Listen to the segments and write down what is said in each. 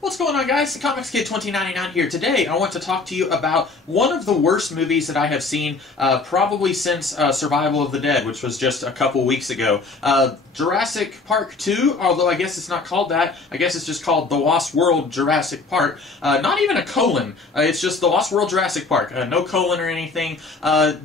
What's going on, guys? The Comics Kid 2099 here. Today, I want to talk to you about one of the worst movies that I have seen probably since Survival of the Dead, which was just a couple weeks ago. Jurassic Park 2, although I guess it's not called that. I guess it's just called The Lost World Jurassic Park. Not even a colon. It's just The Lost World Jurassic Park. No colon or anything.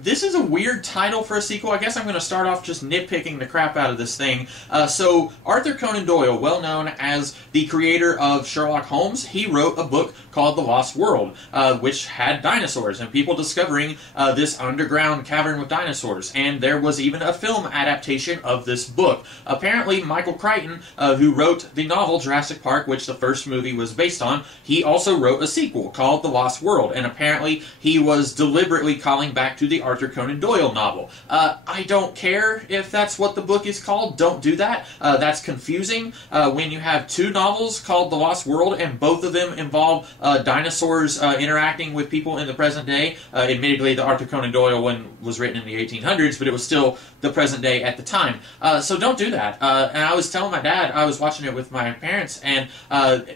This is a weird title for a sequel. I guess I'm going to start off just nitpicking the crap out of this thing. So, Arthur Conan Doyle, well known as the creator of Sherlock Holmes, he wrote a book called The Lost World, which had dinosaurs and people discovering this underground cavern with dinosaurs. And there was even a film adaptation of this book. Apparently, Michael Crichton, who wrote the novel Jurassic Park, which the first movie was based on, he also wrote a sequel called The Lost World. And apparently, he was deliberately calling back to the Arthur Conan Doyle novel. I don't care if that's what the book is called. Don't do that. That's confusing. When you have two novels called The Lost World and both of them involve dinosaurs interacting with people in the present day. Admittedly, the Arthur Conan Doyle one was written in the 1800s, but it was still the present day at the time. So don't do that. And I was telling my dad, I was watching it with my parents, and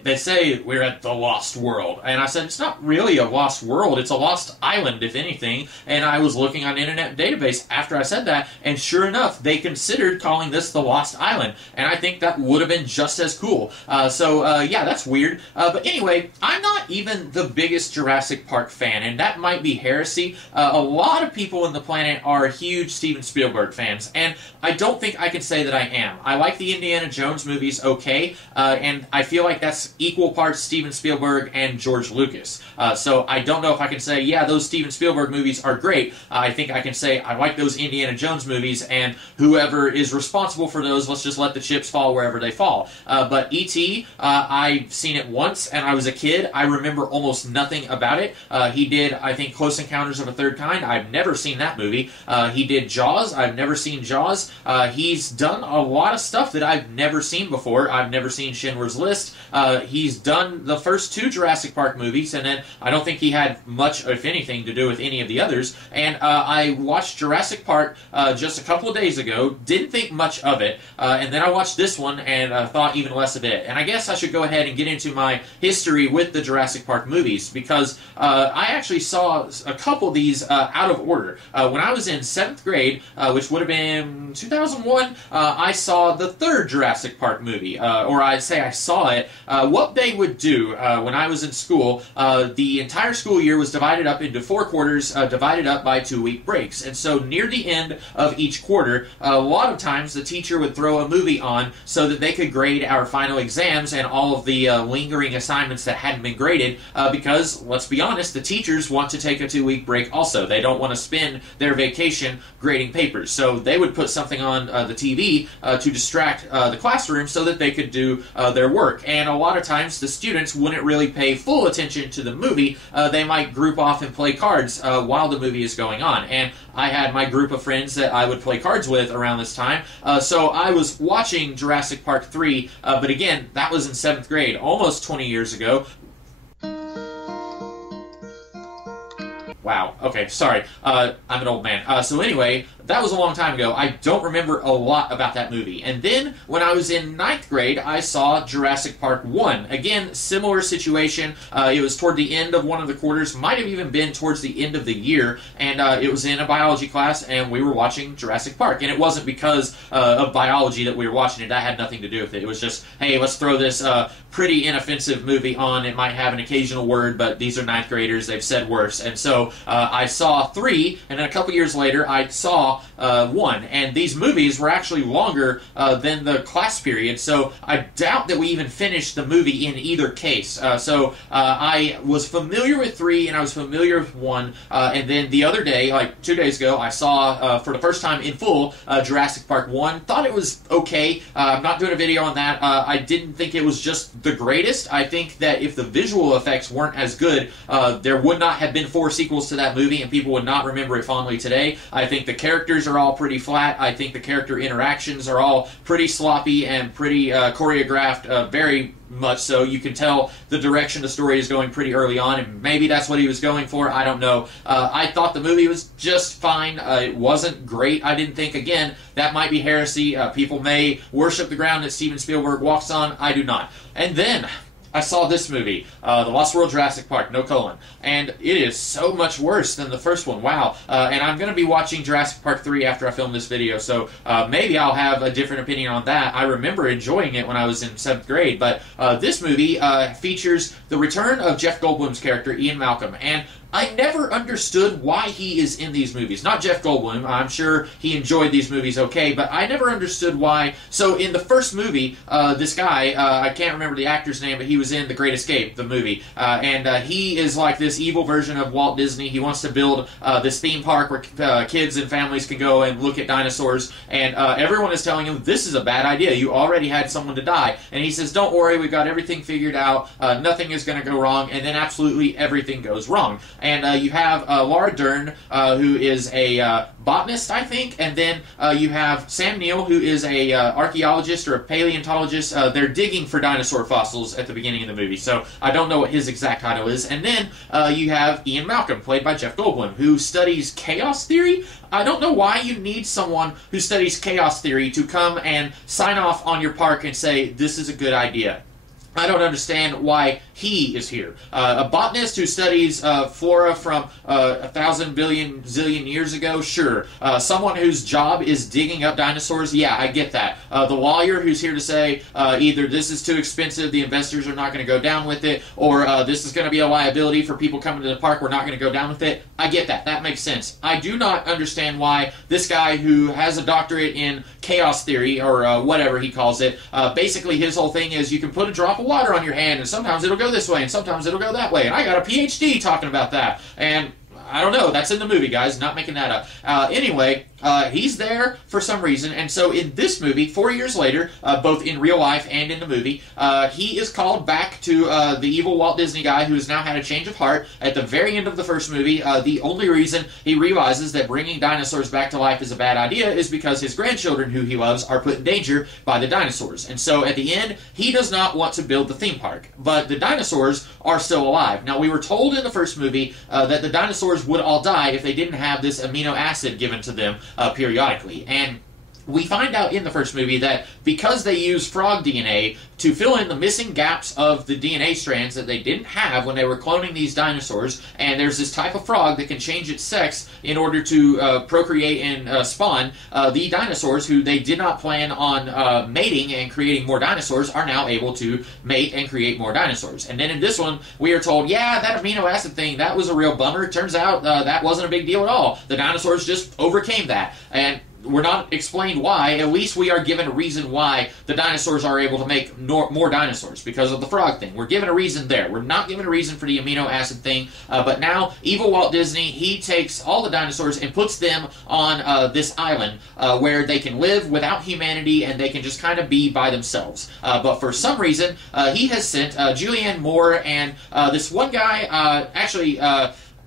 they say, we're at the Lost World. And I said, it's not really a lost world, it's a lost island, if anything. And I was looking on Internet Database after I said that, and sure enough, they considered calling this the Lost Island. And I think that would have been just as cool. Yeah, that's weird. But anyway, I'm not even the biggest Jurassic Park fan, and that might be heresy. A lot of people on the planet are huge Steven Spielberg fans, and I don't think I can say that I am. I like the Indiana Jones movies okay, and I feel like that's equal parts Steven Spielberg and George Lucas. So I don't know if I can say, yeah, those Steven Spielberg movies are great. I think I can say I like those Indiana Jones movies, and whoever is responsible for those, let's just let the chips fall wherever they fall. But E.T., I've seen it once, and I was a kid. I remember almost nothing about it. He did, I think, Close Encounters of a Third Kind. I've never seen that movie. He did Jaws. I've never seen Jaws. He's done a lot of stuff that I've never seen before. I've never seen Schindler's List. He's done the first two Jurassic Park movies, and then I don't think he had much, if anything, to do with any of the others. And I watched Jurassic Park just a couple of days ago, didn't think much of it, and then I watched this one and thought even less of it. And I guess I should go ahead and get into my history with the Jurassic Park movies, because I actually saw a couple of these out of order. When I was in 7th grade, which would have been 2001, I saw the third Jurassic Park movie, or I'd say I saw it. What they would do when I was in school, the entire school year was divided up into 4 quarters, divided up by 2-week breaks. And so near the end of each quarter, a lot of times the teacher would throw a movie on so that they could grade our final exams and all of the lingering assignments that hadn't been graded, because, let's be honest, the teachers want to take a 2-week break also. They don't want to spend their vacation grading papers. So they would put something on the TV to distract the classroom so that they could do their work. And a lot of times the students wouldn't really pay full attention to the movie. They might group off and play cards while the movie is going on. And I had my group of friends that I would play cards with around this time. So I was watching Jurassic Park 3, but again, that was in 7th grade, almost 20 years ago. Wow, okay, sorry. I'm an old man. So anyway, that was a long time ago. I don't remember a lot about that movie. And then, when I was in 9th grade, I saw Jurassic Park 1. Again, similar situation. It was toward the end of one of the quarters, might have even been towards the end of the year, and it was in a biology class, and we were watching Jurassic Park. And it wasn't because of biology that we were watching it. That had nothing to do with it. It was just, hey, let's throw this pretty inoffensive movie on. It might have an occasional word, but these are 9th graders. They've said worse. And so I saw 3, and then a couple years later, I saw 1. And these movies were actually longer than the class period, so I doubt that we even finished the movie in either case. I was familiar with 3, and I was familiar with 1, and then the other day, like 2 days ago, I saw, for the first time in full, Jurassic Park 1. Thought it was okay. I'm not doing a video on that. I didn't think it was just the greatest. I think that if the visual effects weren't as good, there would not have been 4 sequels to that movie, and people would not remember it fondly today. I think the characters are all pretty flat. I think the character interactions are all pretty sloppy and pretty choreographed, very much so. You can tell the direction the story is going pretty early on, and maybe that's what he was going for. I don't know. I thought the movie was just fine. It wasn't great. I didn't think, again, that might be heresy. People may worship the ground that Steven Spielberg walks on. I do not. And then I saw this movie, The Lost World Jurassic Park, no colon, and it is so much worse than the first one. Wow. And I'm going to be watching Jurassic Park 3 after I film this video, so maybe I'll have a different opinion on that. I remember enjoying it when I was in 7th grade, but this movie features the return of Jeff Goldblum's character, Ian Malcolm, and I never understood why he is in these movies. Not Jeff Goldblum. I'm sure he enjoyed these movies okay, but I never understood why. So in the first movie, this guy, I can't remember the actor's name, but he was in The Great Escape, the movie, and he is like this evil version of Walt Disney. He wants to build this theme park where kids and families can go and look at dinosaurs, and everyone is telling him, this is a bad idea. You already had someone to die. And he says, don't worry, we've got everything figured out. Nothing is going to go wrong, and then absolutely everything goes wrong. And you have Laura Dern, who is a botanist, I think, and then you have Sam Neill, who is a archaeologist or a paleontologist. They're digging for dinosaur fossils at the beginning of the movie, so I don't know what his exact title is. And then you have Ian Malcolm, played by Jeff Goldblum, who studies chaos theory. I don't know why you need someone who studies chaos theory to come and sign off on your park and say, this is a good idea. I don't understand why he is here. A botanist who studies flora from 1,000 billion zillion years ago, sure. Someone whose job is digging up dinosaurs, yeah, I get that. The lawyer who's here to say either this is too expensive, the investors are not going to go down with it, or this is going to be a liability for people coming to the park, we're not going to go down with it. I get that. That makes sense. I do not understand why this guy who has a doctorate in chaos theory, or whatever he calls it, basically his whole thing is you can put a drop of water on your hand and sometimes it'll go this way and sometimes it'll go that way, and I got a PhD talking about that, and I don't know, that's in the movie, guys, not making that up. Anyway, he's there for some reason, and so in this movie, 4 years later, both in real life and in the movie, he is called back to the evil Walt Disney guy who has now had a change of heart. At the very end of the first movie, the only reason he realizes that bringing dinosaurs back to life is a bad idea is because his grandchildren, who he loves, are put in danger by the dinosaurs. And so at the end, he does not want to build the theme park, but the dinosaurs are still alive. Now, we were told in the first movie that the dinosaurs would all die if they didn't have this amino acid given to them periodically, and we find out in the first movie that because they use frog DNA to fill in the missing gaps of the DNA strands that they didn't have when they were cloning these dinosaurs, and there's this type of frog that can change its sex in order to procreate and spawn, the dinosaurs who they did not plan on mating and creating more dinosaurs are now able to mate and create more dinosaurs. And then in this one, we are told, yeah, that amino acid thing, that was a real bummer. It turns out that wasn't a big deal at all. The dinosaurs just overcame that. And we're not explained why. At least we are given a reason why the dinosaurs are able to make more dinosaurs, because of the frog thing. We're given a reason there. We're not given a reason for the amino acid thing, but now evil Walt Disney, he takes all the dinosaurs and puts them on this island where they can live without humanity and they can just kind of be by themselves. But for some reason, he has sent Julianne Moore and this one guy,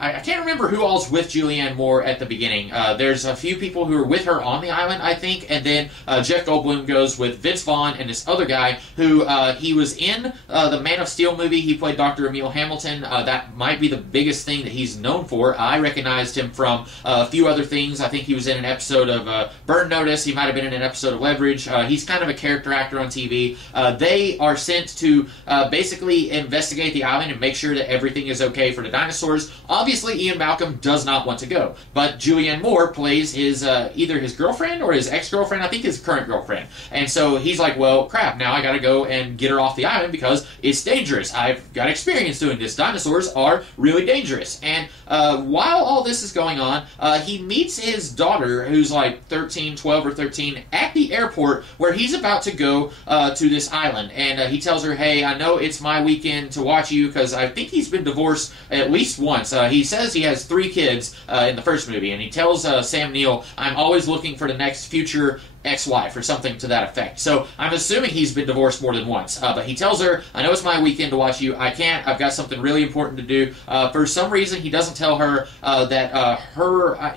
I can't remember who all's with Julianne Moore at the beginning. There's a few people who are with her on the island, I think, and then Jeff Goldblum goes with Vince Vaughn and this other guy who he was in the Man of Steel movie. He played Dr. Emil Hamilton. That might be the biggest thing that he's known for. I recognized him from a few other things. I think he was in an episode of Burn Notice. He might have been in an episode of Leverage. He's kind of a character actor on TV. They are sent to basically investigate the island and make sure that everything is okay for the dinosaurs. Obviously, Ian Malcolm does not want to go, but Julianne Moore plays his either his girlfriend or his ex-girlfriend, I think his current girlfriend. And so he's like, well, crap, now I gotta go and get her off the island because it's dangerous. I've got experience doing this. Dinosaurs are really dangerous. And while all this is going on, he meets his daughter, who's like 12 or 13, at the airport where he's about to go to this island. And he tells her, hey, I know it's my weekend to watch you because I think he's been divorced at least once. He says he has 3 kids in the first movie, and he tells Sam Neill, I'm always looking for the next future ex-wife or something to that effect. So I'm assuming he's been divorced more than once. But he tells her, I know it's my weekend to watch you. I can't. I've got something really important to do. For some reason, he doesn't tell her that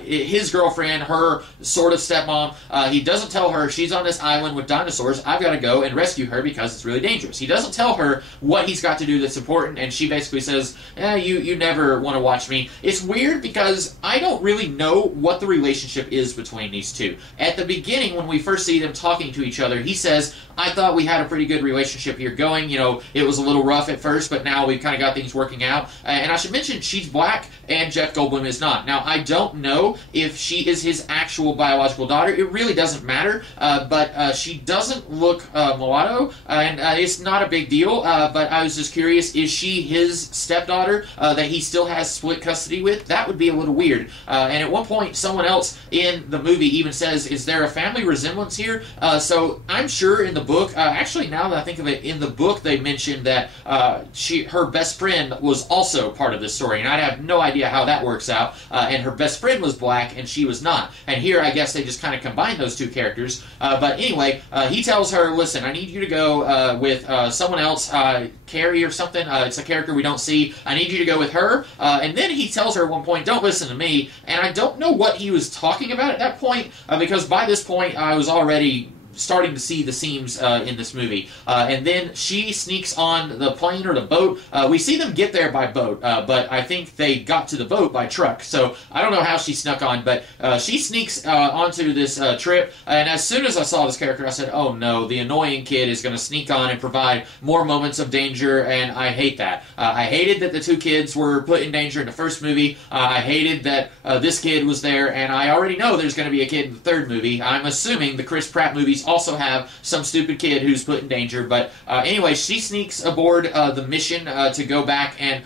his girlfriend, her sort of stepmom, he doesn't tell her she's on this island with dinosaurs. I've got to go and rescue her because it's really dangerous. He doesn't tell her what he's got to do that's important, and she basically says, you never want to watch me. It's weird because I don't really know what the relationship is between these two. At the beginning, when we we first see them talking to each other, he says, I thought we had a pretty good relationship here going. You know, it was a little rough at first, but now we've kind of got things working out. And I should mention, she's black, and Jeff Goldblum is not. Now, I don't know if she is his actual biological daughter. It really doesn't matter, but she doesn't look mulatto, and it's not a big deal, but I was just curious, is she his stepdaughter that he still has split custody with? That would be a little weird. And at one point, someone else in the movie even says, is there a family resemblance here? So I'm sure in the book, actually now that I think of it, in the book they mentioned that her best friend was also part of this story, and I have no idea how that works out, and her best friend was black and she was not. And here I guess they just kind of combined those two characters. But anyway, he tells her, listen, I need you to go with someone else, Carrie or something. It's a character we don't see. I need you to go with her. And then he tells her at one point, don't listen to me. And I don't know what he was talking about at that point, because by this point I was already starting to see the seams in this movie. And then she sneaks on the plane or the boat. We see them get there by boat, but I think they got to the boat by truck. So I don't know how she snuck on, but she sneaks onto this trip. And as soon as I saw this character, I said, oh no, the annoying kid is going to sneak on and provide more moments of danger, and I hate that. I hated that the two kids were put in danger in the first movie. I hated that this kid was there, and I already know there's going to be a kid in the third movie. I'm assuming the Chris Pratt movies also have some stupid kid who's put in danger. But anyway, she sneaks aboard the mission to go back and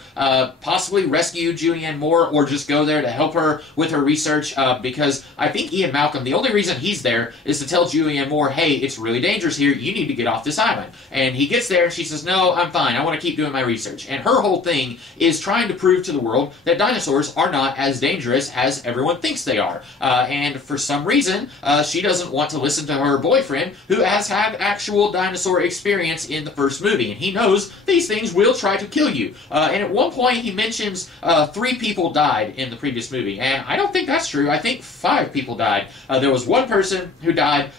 possibly rescue Julianne Moore, or just go there to help her with her research, because I think Ian Malcolm, the only reason he's there is to tell Julianne Moore, hey, it's really dangerous here, you need to get off this island. And he gets there and she says, no, I'm fine, I want to keep doing my research. And her whole thing is trying to prove to the world that dinosaurs are not as dangerous as everyone thinks they are. And for some reason, she doesn't want to listen to her boyfriend, who has had actual dinosaur experience in the first movie, and he knows these things will try to kill you. And at one point he mentions 3 people died in the previous movie, and I don't think that's true. I think 5 people died. There was one person who died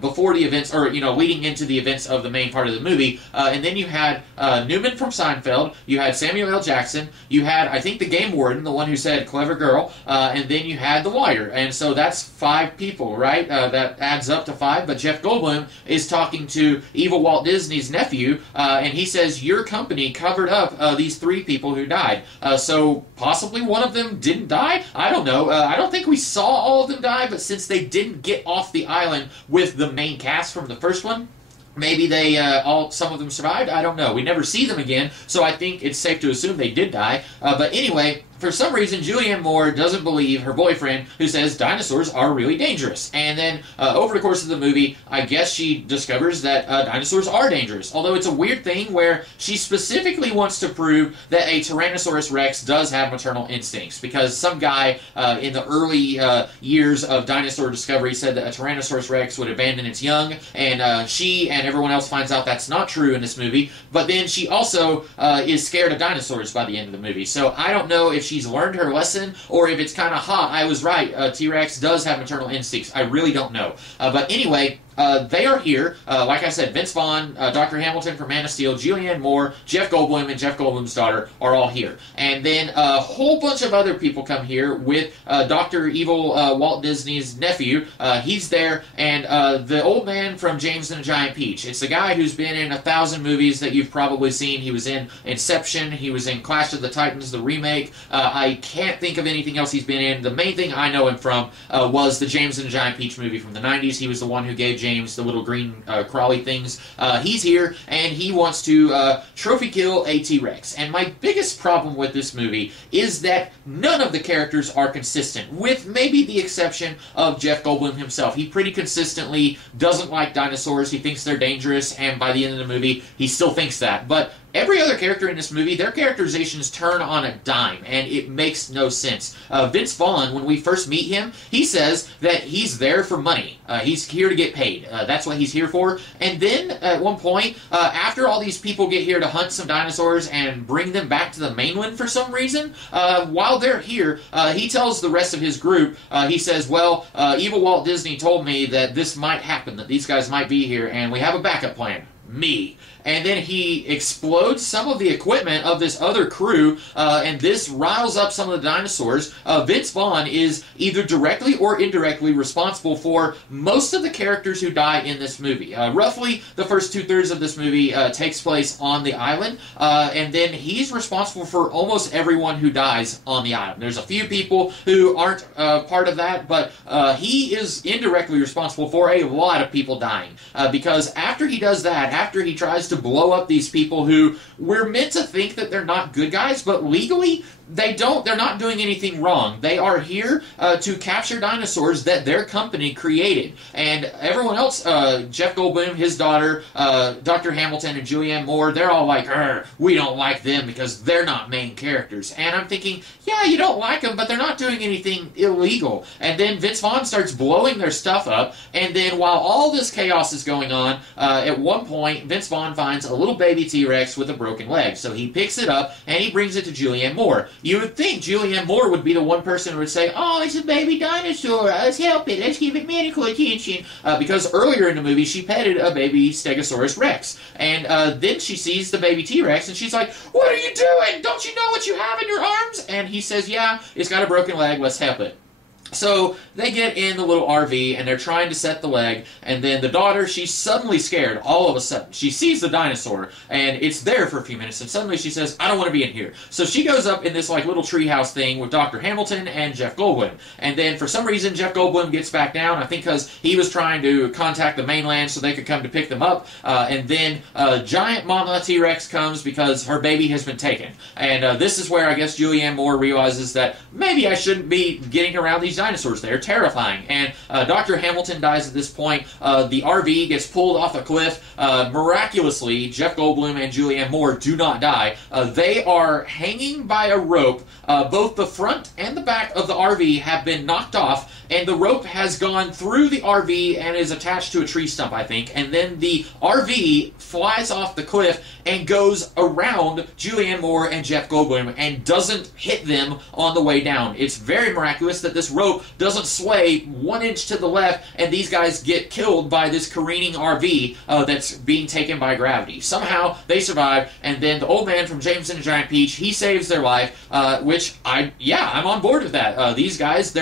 before the events, or leading into the events of the main part of the movie, and then you had Newman from Seinfeld, you had Samuel L. Jackson, you had, I think, the game warden, the one who said clever girl, and then you had the lawyer, and so that's 5 people, right? That adds up to 5, but Jeff Goldblum is talking to evil Walt Disney's nephew, and he says, your company covered up these 3 people who died. So possibly one of them didn't die? I don't know. I don't think we saw all of them die, but since they didn't get off the island with the main cast from the first one, maybe they some of them survived. I don't know. We never see them again, so I think it's safe to assume they did die. But anyway, for some reason, Julianne Moore doesn't believe her boyfriend, who says dinosaurs are really dangerous. And then, over the course of the movie, I guess she discovers that dinosaurs are dangerous. Although it's a weird thing where she specifically wants to prove that a Tyrannosaurus Rex does have maternal instincts. Because some guy in the early years of dinosaur discovery said that a Tyrannosaurus Rex would abandon its young. And she and everyone else finds out that's not true in this movie. But then she also is scared of dinosaurs by the end of the movie. So I don't know if she's learned her lesson, or if it's kind of, I was right, T-Rex does have maternal instincts. I really don't know. But anyway, they are here. Like I said, Vince Vaughn, Dr. Hamilton from Man of Steel, Julianne Moore, Jeff Goldblum, and Jeff Goldblum's daughter are all here. And then a whole bunch of other people come here with Dr. Evil Walt Disney's nephew. He's there, and the old man from James and the Giant Peach. It's the guy who's been in 1,000 movies that you've probably seen. He was in Inception. He was in Clash of the Titans, the remake. I can't think of anything else he's been in. The main thing I know him from was the James and the Giant Peach movie from the 90s. He was the one who gave James the little green crawly things. He's here, and he wants to trophy kill a T-Rex. And my biggest problem with this movie is that none of the characters are consistent, with maybe the exception of Jeff Goldblum himself. He pretty consistently doesn't like dinosaurs. He thinks they're dangerous, and by the end of the movie, he still thinks that. But every other character in this movie, their characterizations turn on a dime, and it makes no sense. Vince Vaughn, when we first meet him, he says that he's there for money. He's here to get paid. That's what he's here for. And then, at one point, after all these people get here to hunt some dinosaurs and bring them back to the mainland for some reason, while they're here, he tells the rest of his group, he says, well, evil Walt Disney told me that this might happen, that these guys might be here, and we have a backup plan. Me. and then he explodes some of the equipment of this other crew, and this riles up some of the dinosaurs. Vince Vaughn is either directly or indirectly responsible for most of the characters who die in this movie. Roughly, the first 2/3 of this movie takes place on the island, and then he's responsible for almost everyone who dies on the island. There's a few people who aren't part of that, but he is indirectly responsible for a lot of people dying. Because after he does that, after he tries to blow up these people who we're meant to think that they're not good guys, but legally, they're not doing anything wrong. They are here to capture dinosaurs that their company created. And everyone else, Jeff Goldblum, his daughter, Dr. Hamilton, and Julianne Moore, they're all like, we don't like them because they're not main characters. And I'm thinking, yeah, you don't like them, but they're not doing anything illegal. And then Vince Vaughn starts blowing their stuff up, and then while all this chaos is going on, at one point, Vince Vaughn finds a little baby T-Rex with a broken leg. So he picks it up, and he brings it to Julianne Moore. You would think Julianne Moore would be the one person who would say, oh, it's a baby dinosaur, let's help it, let's give it medical attention. Because earlier in the movie, she petted a baby Stegosaurus Rex. And then she sees the baby T-Rex, and she's like, what are you doing? Don't you know what you have in your arms? And he says, yeah, it's got a broken leg, let's help it. So they get in the little RV, and they're trying to set the leg, and then the daughter, she's suddenly scared all of a sudden. She sees the dinosaur, and it's there for a few minutes, and suddenly she says, I don't want to be in here. So she goes up in this like little treehouse thing with Dr. Hamilton and Jeff Goldblum. And then for some reason, Jeff Goldblum gets back down, I think because he was trying to contact the mainland so they could come to pick them up. And then giant Mama T-Rex comes because her baby has been taken. And this is where I guess Julianne Moore realizes that maybe I shouldn't be getting around these dinosaurs. They're terrifying. And Dr. Hamilton dies at this point. The RV gets pulled off a cliff. Miraculously, Jeff Goldblum and Julianne Moore do not die. They are hanging by a rope. Both the front and the back of the RV have been knocked off, and the rope has gone through the RV and is attached to a tree stump, I think. And then the RV flies off the cliff and goes around Julianne Moore and Jeff Goldblum and doesn't hit them on the way down. It's very miraculous that this rope doesn't sway 1 inch to the left and these guys get killed by this careening RV that's being taken by gravity. Somehow they survive, and then the old man from James and the Giant Peach, he saves their life, which I'm on board with that. These guys,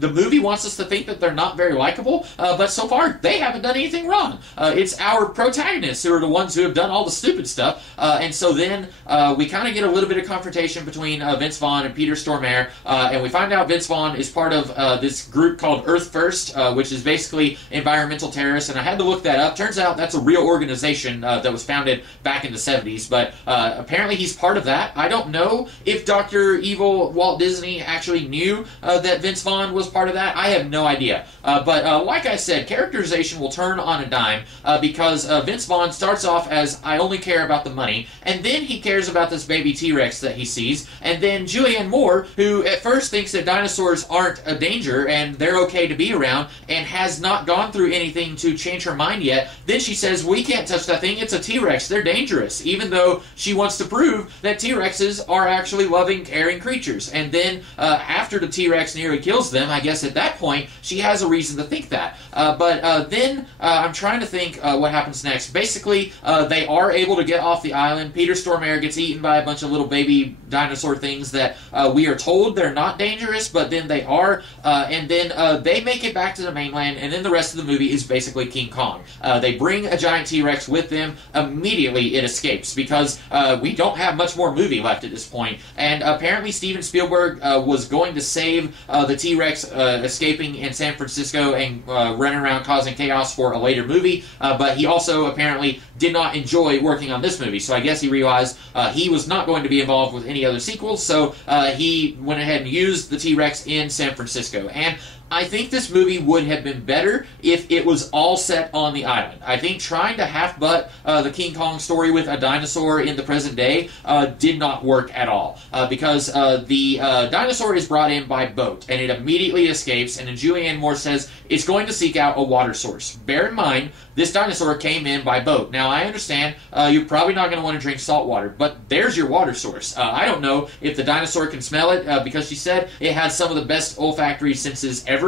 the movie wants us to think that they're not very likable, but so far, they haven't done anything wrong. It's our protagonists who are the ones who have done all the stupid stuff, and so then we kind of get a little bit of confrontation between Vince Vaughn and Peter Stormare, and we find out Vince Vaughn is part of this group called Earth First, which is basically environmental terrorists, and I had to look that up. Turns out that's a real organization that was founded back in the 70s, but apparently he's part of that. I don't know if Dr. Evil Walt Disney actually knew that Vince Vaughn was part of that. I have no idea. But like I said, characterization will turn on a dime because Vince Vaughn starts off as, I only care about the money, and then he cares about this baby T-Rex that he sees, and then Julianne Moore, who at first thinks that dinosaurs aren't a danger and they're okay to be around, and has not gone through anything to change her mind yet, then she says, we can't touch that thing, it's a T-Rex, they're dangerous, even though she wants to prove that T-Rexes are actually loving, caring creatures. And then after the T-Rex nearly kills them, I guess at that point, she has a reason to think that. But then I'm trying to think what happens next. Basically, they are able to get off the island. Peter Stormare gets eaten by a bunch of little baby dinosaur things that we are told they're not dangerous, but then they are. And then they make it back to the mainland, and then the rest of the movie is basically King Kong. They bring a giant T-Rex with them. Immediately, it escapes because we don't have much more movie left at this point. And apparently, Steven Spielberg was going to save the T-Rex escaping in San Francisco and running around causing chaos for a later movie, but he also apparently did not enjoy working on this movie, so I guess he realized he was not going to be involved with any other sequels, so he went ahead and used the T-Rex in San Francisco. And I think this movie would have been better if it was all set on the island. I think trying to half-butt the King Kong story with a dinosaur in the present day did not work at all. Because the dinosaur is brought in by boat, and it immediately escapes, and then Julianne Moore says it's going to seek out a water source. Bear in mind, this dinosaur came in by boat. Now, I understand you're probably not going to want to drink salt water, but there's your water source. I don't know if the dinosaur can smell it, because she said it has some of the best olfactory senses ever.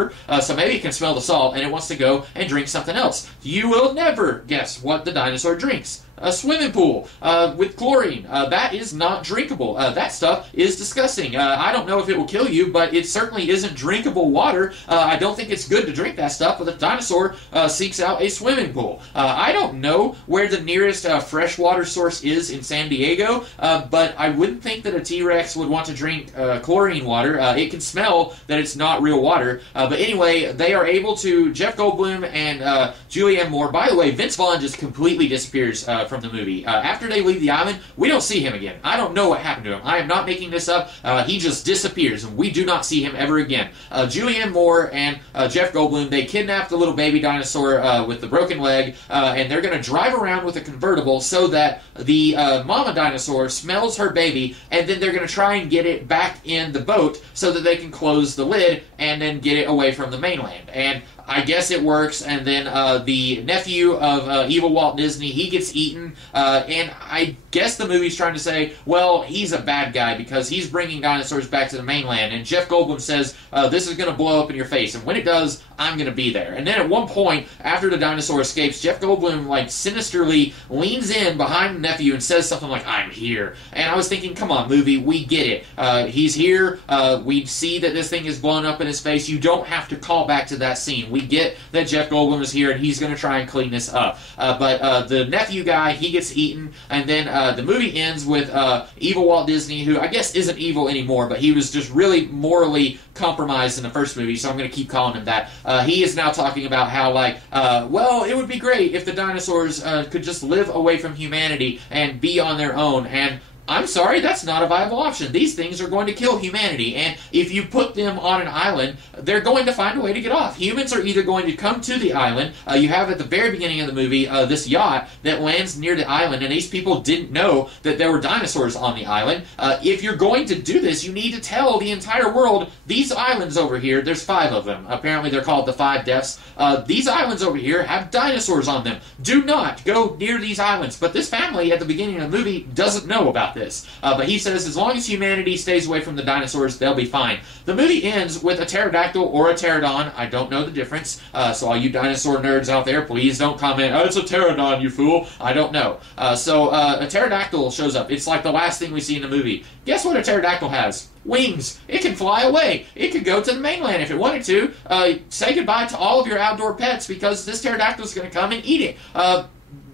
So maybe it can smell the salt and it wants to go and drink something else. You will never guess what the dinosaur drinks. a swimming pool with chlorine. That is not drinkable. That stuff is disgusting. I don't know if it will kill you, but it certainly isn't drinkable water. I don't think it's good to drink that stuff, but the dinosaur seeks out a swimming pool. I don't know where the nearest freshwater source is in San Diego, but I wouldn't think that a T-Rex would want to drink chlorine water. It can smell that it's not real water. But anyway, they are able to, Jeff Goldblum and Julianne Moore. By the way, Vince Vaughn just completely disappears from the movie. After they leave the island, we don't see him again. I don't know what happened to him. I am not making this up. He just disappears, and we do not see him ever again. Julianne Moore and Jeff Goldblum, they kidnap the little baby dinosaur with the broken leg, and they're going to drive around with a convertible so that the mama dinosaur smells her baby, and then they're going to try and get it back in the boat so that they can close the lid and then get it away from the mainland. And I guess it works, and then the nephew of evil Walt Disney, he gets eaten, and I guess the movie's trying to say, well, he's a bad guy because he's bringing dinosaurs back to the mainland, and Jeff Goldblum says, this is going to blow up in your face, and when it does, I'm going to be there. And then at one point, after the dinosaur escapes, Jeff Goldblum, like, sinisterly leans in behind the nephew and says something like, I'm here. And I was thinking, come on, movie, we get it. He's here, we see that this thing is blown up in his face, you don't have to call back to that scene. We get that Jeff Goldblum is here and he's going to try and clean this up. But the nephew guy, he gets eaten, and then the movie ends with evil Walt Disney, who I guess isn't evil anymore, but he was just really morally compromised in the first movie, so I'm going to keep calling him that. He is now talking about how, like, well, it would be great if the dinosaurs could just live away from humanity and be on their own, and I'm sorry, that's not a viable option. These things are going to kill humanity, and if you put them on an island, they're going to find a way to get off. Humans are either going to come to the island. You have at the very beginning of the movie this yacht that lands near the island, and these people didn't know that there were dinosaurs on the island. If you're going to do this, you need to tell the entire world, these islands over here, there's 5 of them. Apparently they're called the 5 Deaths. These islands over here have dinosaurs on them. Do not go near these islands. But this family at the beginning of the movie doesn't know about this. But he says as long as humanity stays away from the dinosaurs, they'll be fine. The movie ends with a pterodactyl or a pterodon. I don't know the difference. So all you dinosaur nerds out there, please don't comment, oh, it's a pterodon, you fool. I don't know. So a pterodactyl shows up. It's like the last thing we see in the movie. Guess what a pterodactyl has? Wings. It can fly away. It could go to the mainland if it wanted to. Say goodbye to all of your outdoor pets because this pterodactyl is going to come and eat it.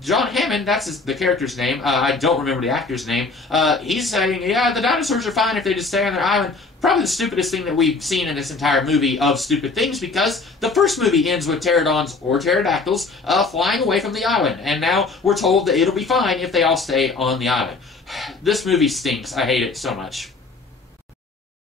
John Hammond, that's the character's name. I don't remember the actor's name. He's saying, yeah, the dinosaurs are fine if they just stay on their island. Probably the stupidest thing that we've seen in this entire movie of stupid things because the first movie ends with pterodons or pterodactyls flying away from the island. And now we're told that it'll be fine if they all stay on the island. This movie stinks. I hate it so much.